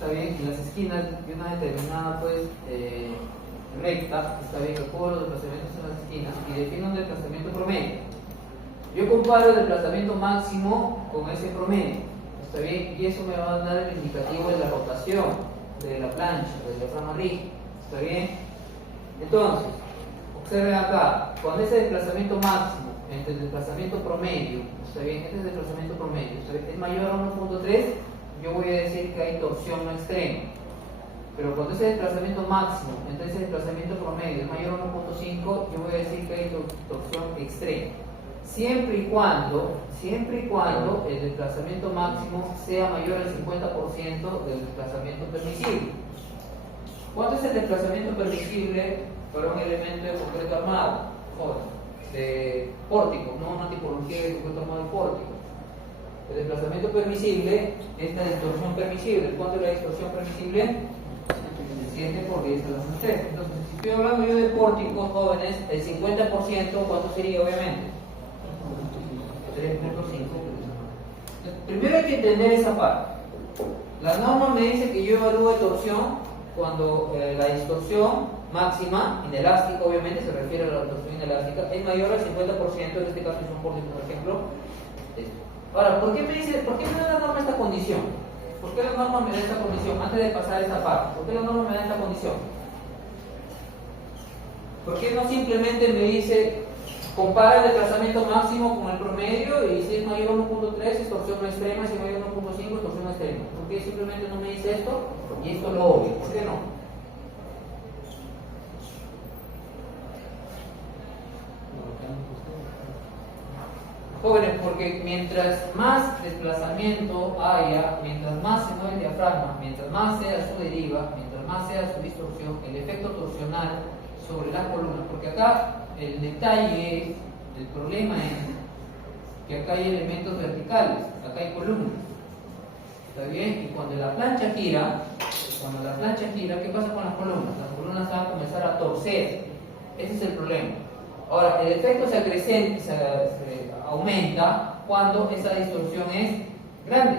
está bien, y las esquinas de una determinada pues recta, está bien, calculo los desplazamientos en las esquinas y defino un desplazamiento promedio. Yo comparo el desplazamiento máximo con ese promedio, está bien, y eso me va a dar el indicativo de la rotación de la plancha, del diafragma rígido, está bien. Entonces, observen acá, cuando ese desplazamiento máximo entre el desplazamiento promedio, está bien, este es el desplazamiento promedio, está bien, es mayor a 1.3, yo voy a decir que hay torsión no extrema. Pero cuando ese desplazamiento máximo entre ese desplazamiento promedio es mayor a 1.5, yo voy a decir que hay torsión extrema. Siempre y cuando el desplazamiento máximo sea mayor al 50% del desplazamiento permisible. ¿Cuánto es el desplazamiento permisible para un elemento de concreto armado? De pórtico, no una tipología de concreto armado de pórtico. El desplazamiento permisible es la distorsión permisible. ¿Cuánto es la distorsión permisible? 7 por 10 a la menos 3. Entonces, si estoy hablando yo de pórticos jóvenes, el 50%, ¿cuánto sería obviamente? 3.5. Primero hay que entender esa parte. La norma me dice que yo evalúo torsión cuando la distorsión máxima, inelástico obviamente, se refiere a la torsión inelástica, es mayor al 50%, en este caso es un pórtico, por ejemplo. Ahora, ¿por qué me da la norma esta condición? ¿Por qué la norma me da esta condición? Antes de pasar a esa parte, ¿por qué la norma me da esta condición? ¿Por qué no simplemente me dice, compara el desplazamiento máximo con el promedio y si es mayor a 1.3 es torsión no extrema, si es mayor a 1.5 es torsión no extrema? ¿Por qué simplemente no me dice esto? Y esto lo obvio. ¿Por qué no? Jóvenes, porque mientras más desplazamiento haya, mientras más se mueve el diafragma, mientras más sea su deriva, mientras más sea su distorsión, el efecto torsional sobre las columnas, porque acá el detalle, el problema es que acá hay elementos verticales, acá hay columnas, ¿está bien? Y cuando la plancha gira, ¿qué pasa con las columnas? Las columnas van a comenzar a torcer, ese es el problema. Ahora, el efecto se acrecenta, se aumenta cuando esa distorsión es grande.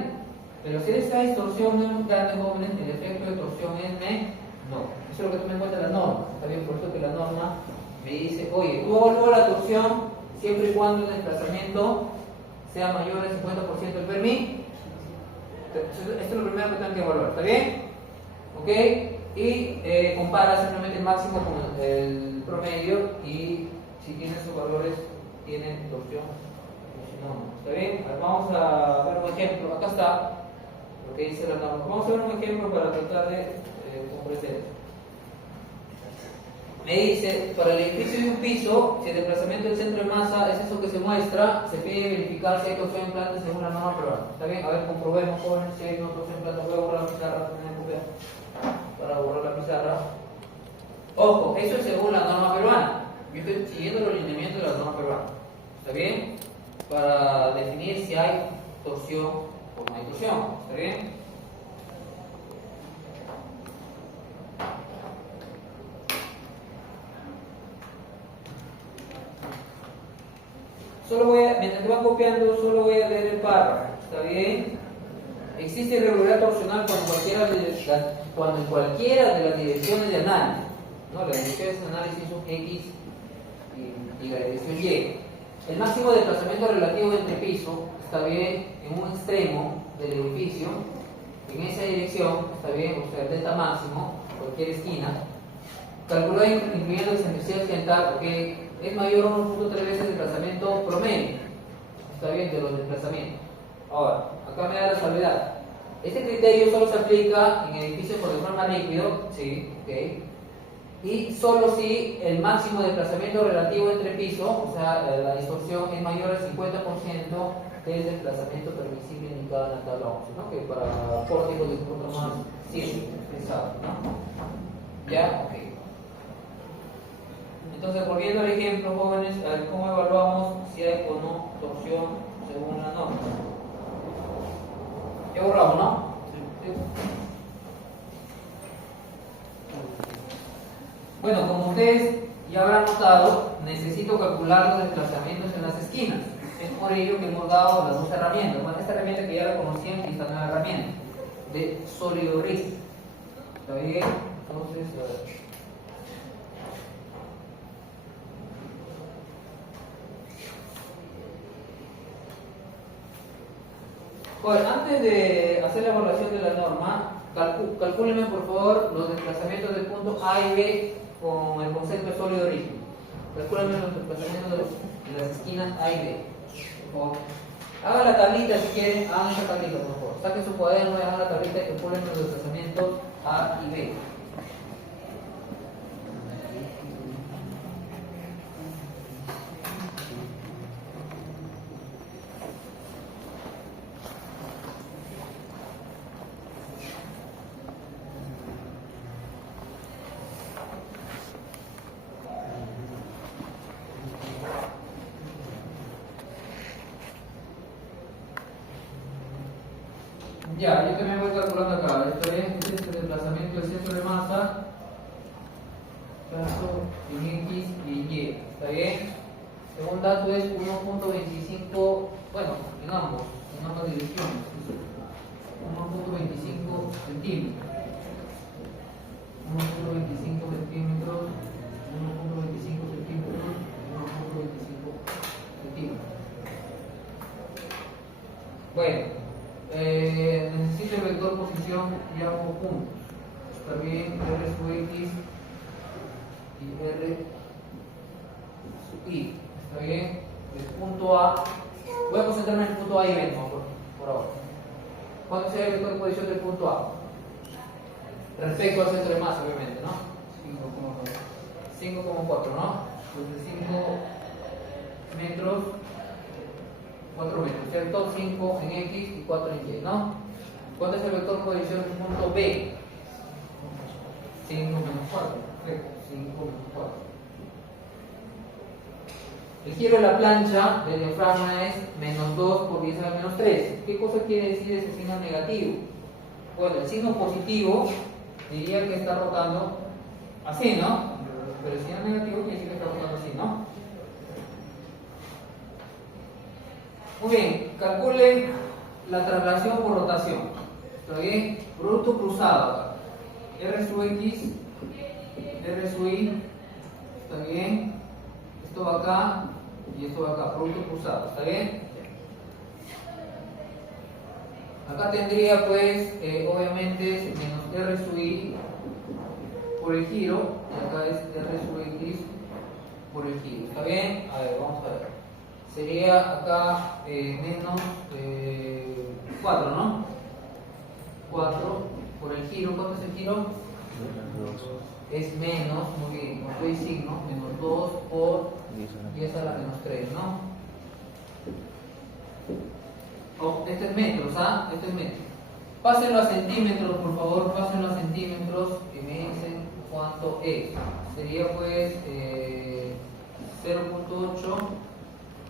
Pero si esa distorsión no es muy grande, jóvenes, el efecto de torsión es menor. Eso es lo que toma en cuenta la norma. Está bien, por eso que la norma me dice, oye, tú evalúas la torsión siempre y cuando el desplazamiento sea mayor al 50% del permí. Esto es lo primero que tengo que evaluar, ¿está bien? ¿Ok? Y compara simplemente el máximo con el promedio y si tiene sus valores, tiene torsión. No, ¿está bien? Vamos a ver un ejemplo. Acá está lo que dice la norma. Vamos a ver un ejemplo para tratar de comprender. Me dice, para el edificio de un piso, si el desplazamiento del centro de masa es eso que se muestra, se pide verificar si hay torsión en planta según la norma peruana. ¿Está bien? A ver, comprobemos, jóvenes, si hay torsión en planta. Voy a borrar la pizarra, para borrar la pizarra. Ojo, eso es según la norma peruana. Yo estoy siguiendo los lineamientos de la norma peruana. ¿Está bien? Para definir si hay torsión o no hay torsión. ¿Está bien? Mientras te van copiando, solo voy a leer el párrafo. ¿Está bien? Existe irregularidad torsional cuando en cualquiera de las direcciones de análisis. ¿No? Las direcciones de análisis son X y la dirección Y. El máximo desplazamiento relativo entre piso está bien en un extremo del edificio, en esa dirección, está bien, o sea, el delta máximo, cualquier esquina, calculado incluyendo el semicirculo occidental, porque es mayor a 1.3 veces el desplazamiento promedio, está bien, de los desplazamientos. Ahora, acá me da la salvedad. Este criterio solo se aplica en edificios por diafragma líquido, sí, ok. Y solo si el máximo desplazamiento relativo entre pisos, o sea, la distorsión es mayor al 50% del desplazamiento permisible indicado en la tabla 11, ¿no? Que para pórticos de punto más simple, expresado, ¿no? ¿Ya? Ok. Entonces, volviendo al ejemplo, jóvenes, a ver cómo evaluamos si hay o no torsión según la norma. Ya borramos, ¿no? Sí. Bueno, como ustedes ya habrán notado, necesito calcular los desplazamientos en las esquinas. Es por ello que hemos dado las dos herramientas. Bueno, esta herramienta que ya la conocían y esta nueva herramienta. de sólido rígido. ¿Está bien? Entonces, a ver. Bueno, antes de hacer la evaluación de la norma, calcúlenme por favor los desplazamientos del punto A y B con el concepto de sólido rígido. Calcúlenme los desplazamientos de las esquinas A y B. Por favor. Hagan la tablita si quieren, hagan esa tablita por favor. Saquen su cuaderno y hagan la tablita y calculen los desplazamientos A y B. Ya, yo también voy calculando acá. Esto es el desplazamiento del centro de masa, tanto en X y en Y. ¿Está bien? Según dato es 1.25, bueno, en ambas direcciones. 1.25 centímetros. 1.25 centímetros. 1.25 centímetros. 1.25 centímetros. Bueno. Necesito el vector posición y ambos puntos. Está bien, R sub X y R sub Y. Está bien. El punto A. Voy a concentrarme en el punto A y B, por ahora. ¿Cuánto sería el vector de posición del punto A? Respecto al centro de masa, obviamente, ¿no? 5,4, ¿no? Entonces 5 metros. 4 metros, ¿cierto? 5 en X y 4 en Y, ¿no? ¿Cuánto es el vector de posición del punto B? 5 menos 4, perfecto, 5 menos 4. El giro de la plancha del diafragma es menos 2 por 10 a la menos 3. ¿Qué cosa quiere decir ese signo negativo? Bueno, el signo positivo diría que está rotando así, ¿no? Pero el signo negativo quiere decir que está rotando así, ¿no? Muy bien, calcule la traslación por rotación. ¿Está bien? Producto cruzado acá. R sub X, R sub Y. ¿Está bien? Esto va acá y esto va acá. Producto cruzado. ¿Está bien? Acá tendría pues, obviamente, menos R sub Y por el giro. Y acá es R sub X por el giro. ¿Está bien? A ver, vamos a ver. Sería acá menos 4, ¿no? 4 por el giro. ¿Cuánto es el giro? Es menos, muy bien, no doy signo, menos 2 por 10 a la menos 3, ¿no? Oh, este es metros, ¿ah? Este es metros. Pásenlo a centímetros, por favor, pásenlo a centímetros y me dicen cuánto es. Sería pues 0.8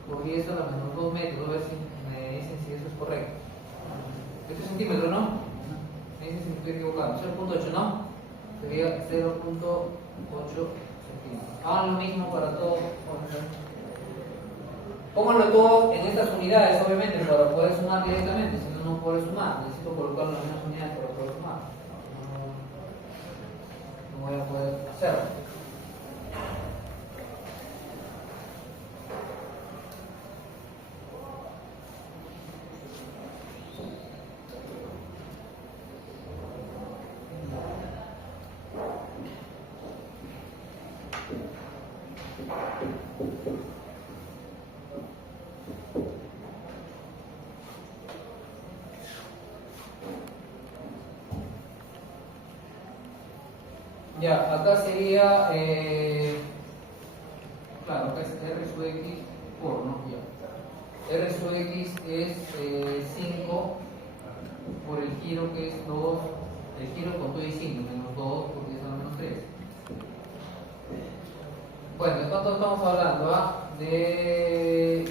por 10 a la menos 2 metros, a ver si me dicen si eso es correcto. Este es centímetro, ¿no? Me dicen si me estoy equivocando. 0.8, ¿no? Sería 0.8 centímetros. Hagan lo mismo para todo. Pónganlo todo en estas unidades, obviamente, para poder sumar directamente. Si no, no puedo sumar. Necesito colocarlo en las mismas unidades para poder sumar. No voy a poder hacerlo. Ya, acá sería, claro, acá es R sub X por, ¿no? Ya. R sub X es 5 por el giro que es 2, el giro con todo y signo, menos 2 porque es menos 3. Bueno, ¿de cuánto estamos hablando? De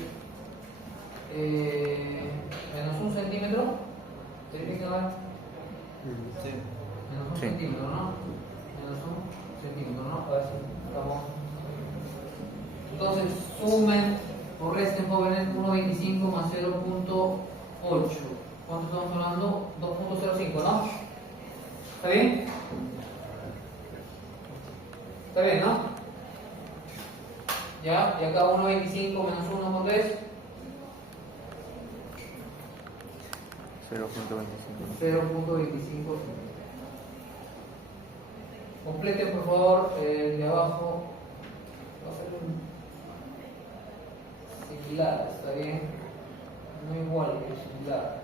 menos 1 centímetro. ¿Verifica? Sí. Menos 1 centímetro, ¿no? Menos 1 centímetro, ¿no? A ver si estamos. Entonces, sumen o resten, jóvenes, 1.25 más 0.8. ¿Cuánto estamos hablando? 2.05, ¿no? ¿Está bien? ¿Está bien, no? Ya, y acá 1.25 menos 1, ¿cuánto es? 0.25. Completen por favor el de abajo. Va a ser similar, ¿está bien? No igual, pero similar.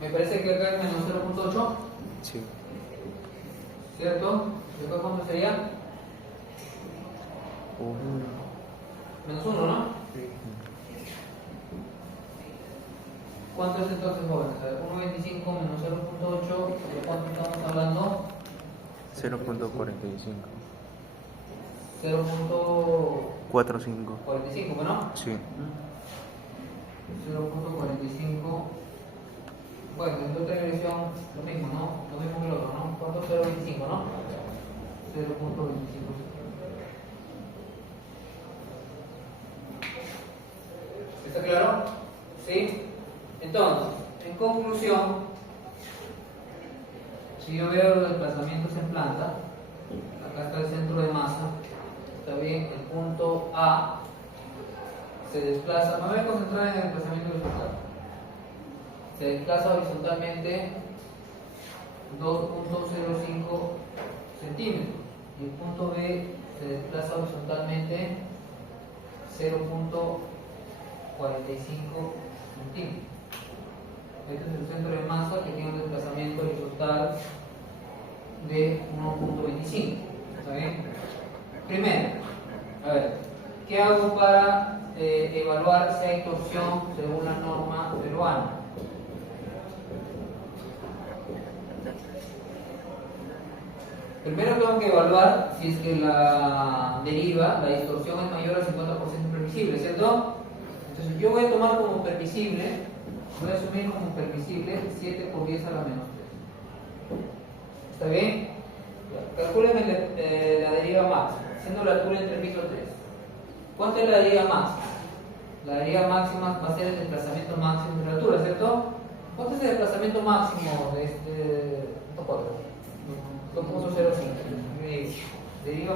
Me parece que acá es menos 0.8, Sí. ¿cierto? ¿Y acá cuánto sería? 1. Menos 1, ¿no? Sí. ¿Cuánto es entonces, jóvenes? A ver, 1.25 menos 0.8, ¿de cuánto estamos hablando? 0.45. 0.45, 45. ¿no? Sí. 0.45. Bueno, en otra dirección lo mismo, ¿no? Lo mismo que el otro, ¿no? ¿Cuánto es 0.25, no? 0.25. ¿Está claro? ¿Sí? Entonces, en conclusión, si yo veo los desplazamientos en planta, acá está el centro de masa, está bien, el punto A se desplaza, me voy a concentrar en el desplazamiento horizontal, se desplaza horizontalmente 2.05 centímetros y el punto B se desplaza horizontalmente 0.45 centímetros. Este es el centro de masa que tiene un desplazamiento horizontal de 1.25. ¿Está bien? Primero, a ver, ¿qué hago para evaluar si hay torsión según la norma peruana? Primero tengo que evaluar si es que la deriva, la distorsión es mayor al 50% permisible, ¿cierto? Entonces yo voy a tomar como permisible, voy a asumir como permisible 7 por 10 a la menos 3. ¿Está bien? Calcúlenme la deriva máxima, siendo la altura entre piso 3. ¿Cuánto es la deriva máxima? La deriva máxima va a ser el desplazamiento máximo de la altura, ¿cierto? ¿Cuánto es el desplazamiento máximo de este cuadro? 2.05. Deriva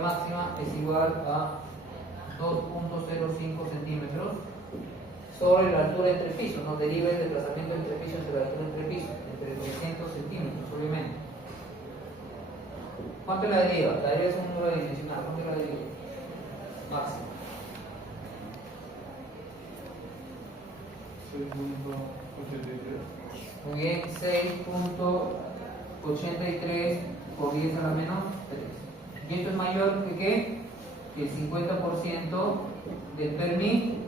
máxima es igual a 2.05 centímetros sobre la altura entre pisos. Nos deriva el desplazamiento entre pisos entre la altura entre pisos, entre 300 centímetros, obviamente. ¿Cuánto es la deriva? La deriva es un número dimensional. ¿Cuánto es la deriva? Máxima. 6.83. Muy bien, 6.83 por 10 a la menos 3. ¿Y esto es mayor que qué? Que el 50% del permisible.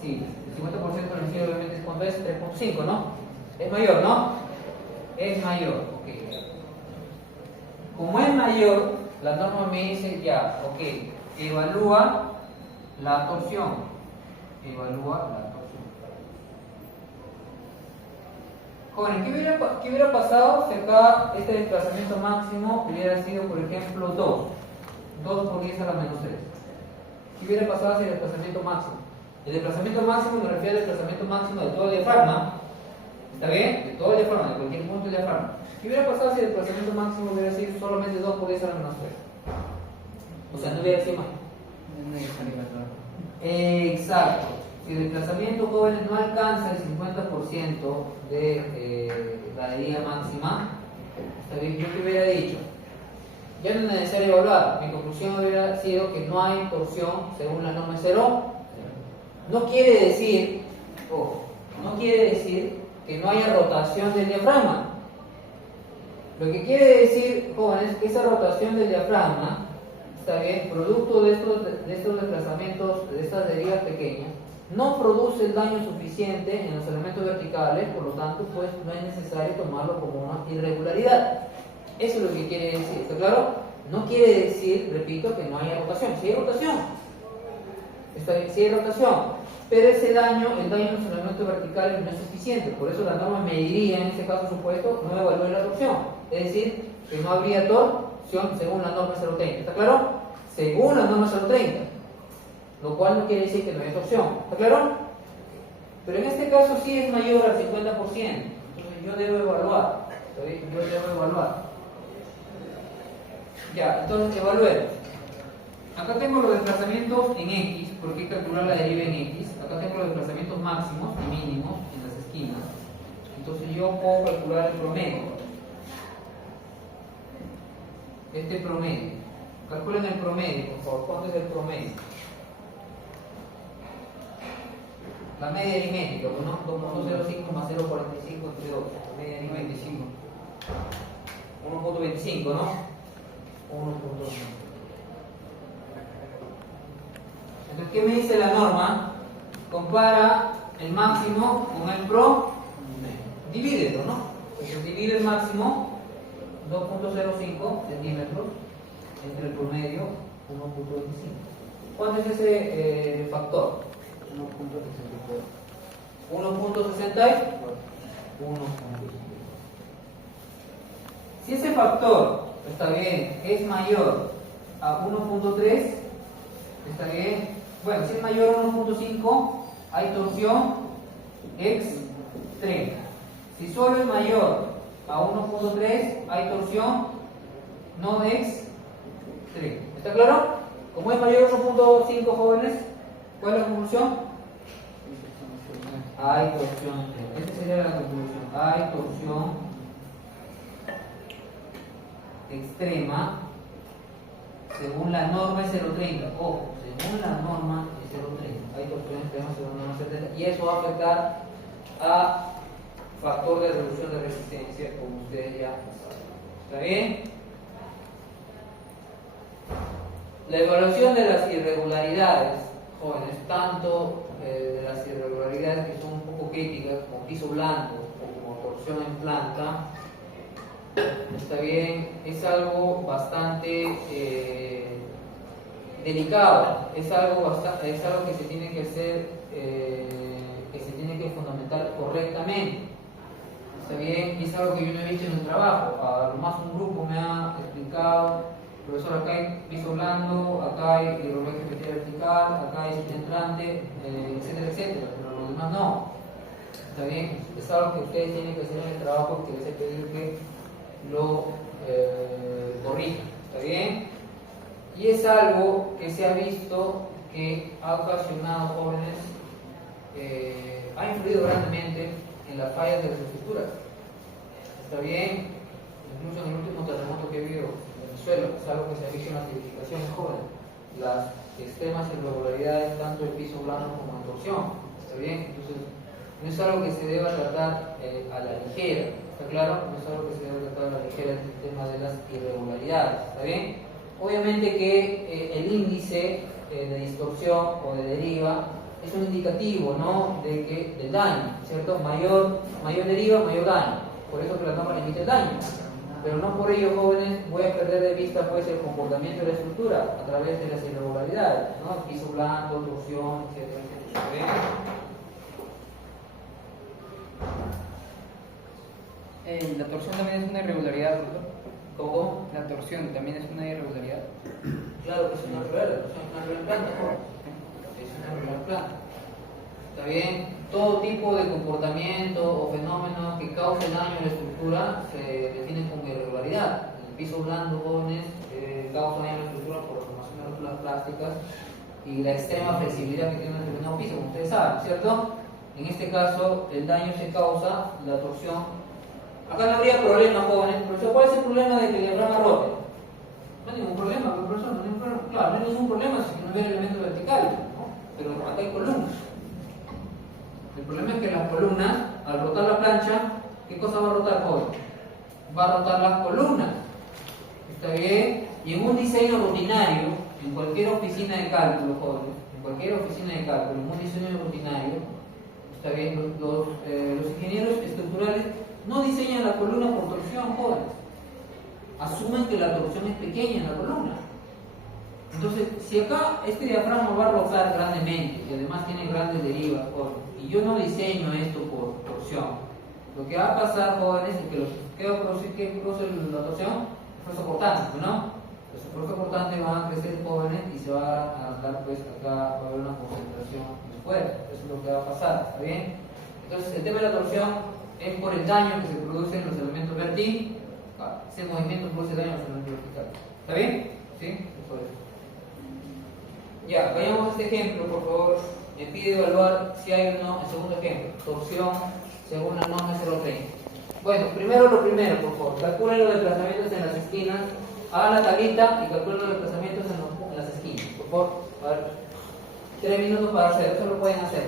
Sí, el 50% permisible obviamente es cuánto es 3.5, ¿no? Es mayor, ¿no? Es mayor, ok. Como es mayor, la norma me dice ya, ok, evalúa la torsión. Evalúa la torsión. Jóvenes, ¿qué hubiera pasado si acá este desplazamiento máximo hubiera sido, por ejemplo, 2 por 10 a la menos 3? ¿Qué hubiera pasado si el desplazamiento máximo? El desplazamiento máximo me refiero al desplazamiento máximo de todo el diafragma. ¿Está bien? De todo el diafragma, de cualquier punto del diafragma. ¿Qué hubiera pasado si el desplazamiento máximo hubiera sido solamente 2 por 10 a la menos 3? O sea, no hubiera sido más. Exacto. Si el desplazamiento, jóvenes, no alcanza el 50% de la deriva máxima, está bien, yo te hubiera dicho, ya no es necesario evaluar. Mi conclusión hubiera sido que no hay torsión según la norma 0. No quiere decir, no quiere decir que no haya rotación del diafragma. Lo que quiere decir, jóvenes, que esa rotación del diafragma, está bien, producto de estos desplazamientos, de estas derivas pequeñas, no produce el daño suficiente en los elementos verticales, por lo tanto, pues no es necesario tomarlo como una irregularidad. Eso es lo que quiere decir, ¿está claro? No quiere decir, repito, que no haya rotación. Si hay rotación, está bien, si hay rotación, pero ese daño, el daño en los elementos verticales no es suficiente. Por eso la norma mediría en este caso supuesto, no evalúe la torsión. Es decir, que no habría torsión según la norma 030. ¿Está claro? Según la norma 030. Lo cual no quiere decir que no haya torsión. ¿Está claro? Pero en este caso sí es mayor al 50%. Entonces yo debo evaluar. ¿Está bien? Yo debo evaluar. Ya, entonces evaluemos. Acá tengo los desplazamientos en X, porque hay que calcular la deriva en X. Acá tengo los desplazamientos máximos y mínimos en las esquinas. Entonces yo puedo calcular el promedio. Este promedio. Calculen el promedio, por favor. ¿Cuánto es el promedio? La media aritmética, ¿no? 2.05 más 0.45 entre 2. La media aritmética. 1.25, ¿no? 1.25. Entonces, ¿qué me dice la norma? Compara el máximo con el promedio. Divídelo, ¿no? Entonces, divide el máximo 2.05 centímetros entre el promedio 1.25. ¿Cuánto es ese factor? 1.64. Si ese factor, está bien, es mayor a 1.3, está bien. Bueno, si es mayor a 1.5, hay torsión extrema. Si solo es mayor a 1.3, hay torsión no extrema. ¿Está claro? Como es mayor a 1.5, jóvenes, ¿cuál es la conclusión? Hay torsión extrema. Esta sería la conclusión. Hay torsión extrema según la norma 030. Ojo, según la norma 030. Hay torsión extrema según la norma 030. Y eso va a afectar a factor de reducción de resistencia, como ustedes ya saben. ¿Está bien? La evaluación de las irregularidades, jóvenes, tanto de las irregularidades que son un poco críticas, como piso blando o como torsión en planta, está bien, es algo bastante delicado, es algo que se tiene que hacer, que se tiene que fundamentar correctamente. Está bien, y es algo que yo no he visto en el trabajo. A lo más un grupo me ha explicado, profesor, acá hay piso blando, acá hay hidrología vertical, acá hay entrante, etcétera, etcétera, pero los demás no. Está bien, es algo que ustedes tienen que hacer en el trabajo, que les he pedido que lo corrijan. ¿Está bien? Y es algo que se ha visto que ha ocasionado, jóvenes, ha influido grandemente en las fallas de las estructuras. ¿Está bien? Incluso en el último terremoto que he habido en Venezuela, es algo que se ha visto en las edificaciones jóvenes. Las extremas irregularidades, tanto el piso blando como en torsión. ¿Está bien? Entonces, no es algo que se deba tratar a la ligera. ¿Está claro? No es algo que se debe tratar a la ligera el tema de las irregularidades. ¿Está bien? Obviamente que el índice de distorsión o de deriva es un indicativo, ¿no?, del daño, ¿cierto? Mayor deriva, mayor daño. Por eso que la norma limita el daño. Pero no por ello, jóvenes, voy a perder de vista pues el comportamiento de la estructura a través de las irregularidades, ¿no? Piso blando, torsión, etcétera, etcétera. La torsión también es una irregularidad, ¿verdad? ¿Cómo? La torsión también es una irregularidad. Claro que es una irregularidad, es una irregularidad planta, es una irregularidad planta. ¿Está bien? Todo tipo de comportamiento o fenómeno que cause daño a la estructura se define como irregularidad. El piso blando, jóvenes, causa daño a la estructura por la formación de rupturas plásticas y la extrema flexibilidad que tiene un determinado piso, como ustedes saben, ¿cierto? En este caso, el daño se causa la torsión. Acá no habría problema, jóvenes. Profesor, ¿cuál es el problema de que el diagrama rote? No hay ningún problema, profesor, no hay ningún problema. Claro, no hay ningún problema si no hubiera elementos verticales, ¿no? Pero acá hay columnas. El problema es que las columnas, al rotar la plancha, ¿qué cosa va a rotar, joven? Va a rotar las columnas. ¿Está bien? Y en un diseño rutinario, en cualquier oficina de cálculo, jóvenes, en cualquier oficina de cálculo, en un diseño rutinario, está bien, los ingenieros estructurales no diseñan la columna por torsión, jóvenes. Asumen que la torsión es pequeña en la columna. Entonces, si acá este diafragma va a rotar grandemente y además tiene grandes derivas, jóvenes, y yo no diseño esto por torsión, lo que va a pasar, jóvenes, es que que produce la torsión, esfuerzo cortante, ¿no? Los esfuerzos cortantes van a crecer, jóvenes, y se va a dar, pues, acá va a haber una concentración de esfuerzo. Eso es lo que va a pasar, ¿está bien? Entonces, el tema de la torsión es por el daño que se produce en los elementos verticales. Ese movimiento produce daño en los elementos verticales. ¿Está bien? ¿Sí? Eso es. Ya, vayamos a este ejemplo, por favor. Me pide evaluar si hay o no, el segundo ejemplo, torsión según la norma 030. Bueno, primero lo primero, por favor. Calculen los desplazamientos en las esquinas. Hagan la tablita y calculen los desplazamientos en las esquinas, por favor. A ver, 3 minutos para hacer, eso lo pueden hacer.